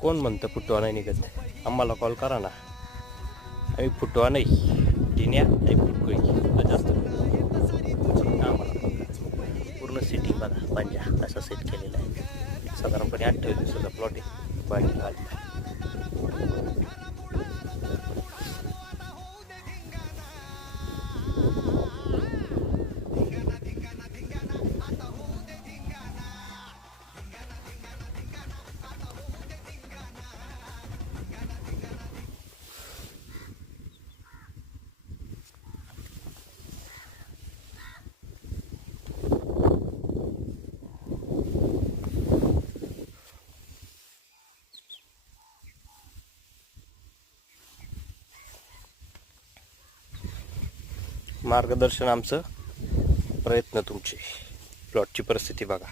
कोण म्हणतं फुटवा नाही निघत? आम्हाला कॉल करा ना. आम्ही फुटवा नाही, टिन्या आणि फुटकुळी तर जास्त आम्हाला call करा. पूर्ण सेटिंग बघा, पंजा कसा सेट केलेला आहे. साधारणपणे 28 दिवसाचा प्लॉट आहे. बाकी मार्गदर्शन आमचं, प्रयत्न तुमचे. प्लॉटची परिस्थिती बघा.